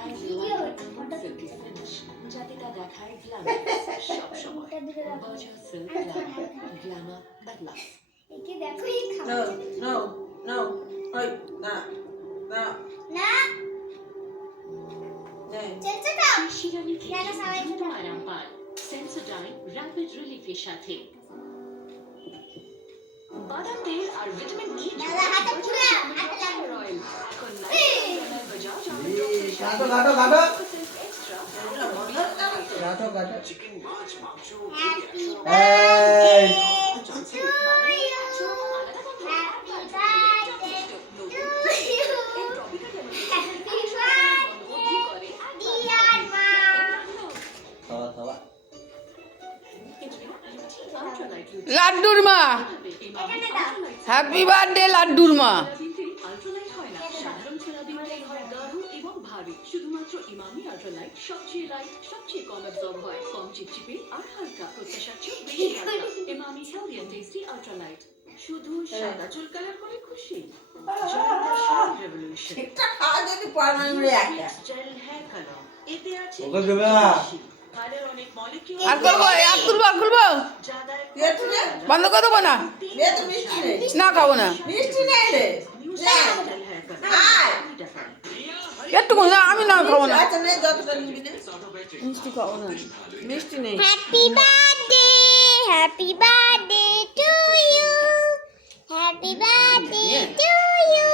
গায়ে দেওয়া এমন সিল্কি ফিনিশ যাতে তা দেখায় গ্ল্যামারাস সব সময় Bajaj silk Glamour that lasts একে দেখো এই খাও No. ওই না না না নে চেঁচে দাও শিরানি না, না, সবাই দ্রুত খেতে আরাম পান সেন্সোডাইন র্যাপিড রিলিফের সাথে বাদাম তেল আর ভিটামিন ই দাদা, হাতে পুরো, হাতে লাগবে। অয়েল এখন বাজাজ গাটো এক্সট্রা চিকেন মাছ মাংস হ্যাপি এই খাওয়া লাড্ডুর মা হ্যাপি বার্থডে লাড্ডুর মা আল্ট্রালাইট হয় না সাধারণ সোয়াবিন তেল হয় গাঢ় এবং ভারী শুধুমাত্র ইমামি আল্ট্রালাইট সবচেয়ে লাইট সবচেয়ে কম অ্যাবজর্ব হয় কম চিপচিপে আর হালকা প্রত্যাশার চেয়ে বেশি হালকা Emami healthy and tasty ultralight শুধু সাদা চুল কালার করে খুশি রেভলিউশন এটা খাওয়া যদি পারমানেন্ট হয়ে একটা জেল হেয়ার কালার এতে আছে ওকে দেবে না হাড়ের অনেক মলিকিউল আর করবো আর খুলবো যাদের পেট নে বন্ধ করে দেবো না নে তো মিষ্টি নে না খাবো না মিষ্টি নে রে আয় একটু না আমি না খাবো না আচ্ছা নে যতটা নিবি নে মিষ্টি খাবো না মিষ্টি নে happy birthday to you happy birthday to you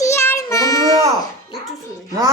dear মা একটু শুনি না